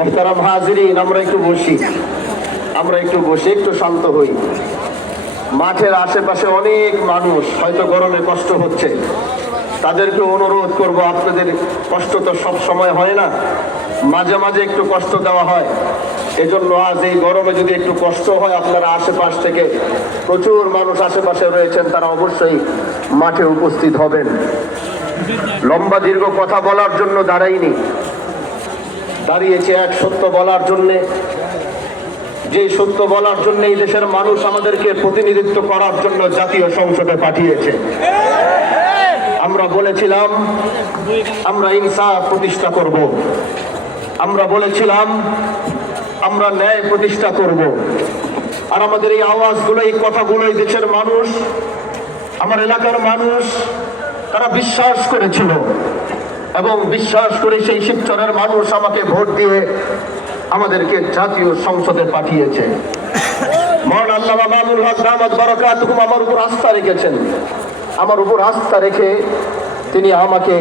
মুহতারাম হাজিরিন, আমরা একটু বসি, একটু শান্ত হই। মাঠের আশেপাশে অনেক মানুষ হয়তো গরমে কষ্ট হচ্ছে, তাদেরকে অনুরোধ করব, আপনাদের কষ্ট তো সব সময় হয় না, মাঝে মাঝে একটু কষ্ট দেওয়া হয়। এজন্য আজ এই গরমে যদি একটু কষ্ট হয়, আপনারা আশেপাশ থেকে প্রচুর মানুষ আশেপাশে রয়েছেন, তারা অবশ্যই মাঠে উপস্থিত হবেন। লম্বা দীর্ঘ কথা বলার জন্য দাঁড়িয়েছে এক সত্য বলার জন্যে, যে সত্য বলার জন্য এই দেশের মানুষ আমাদেরকে প্রতিনিধিত্ব করার জন্য জাতীয় সংসদে পাঠিয়েছে। আমরা বলেছিলাম আমরা ইনসাফ প্রতিষ্ঠা করব, আমরা বলেছিলাম আমরা ন্যায় প্রতিষ্ঠা করব। আর আমাদের এই আওয়াজগুলো, এই কথাগুলোই দেশের মানুষ, আমার এলাকার মানুষ, তারা বিশ্বাস করেছিল এবং বিশ্বাস করে সেই শিবচরের মানুষ আমাকে ভোট দিয়ে আমাদেরকে জাতীয় সংসদে পাঠিয়েছে। মহান আল্লামা মামুনুল হক দামাত বারাকাতুহুম আমার উপর আস্থা রেখেছেন। আমার উপর আস্থা রেখে তিনি আমাকে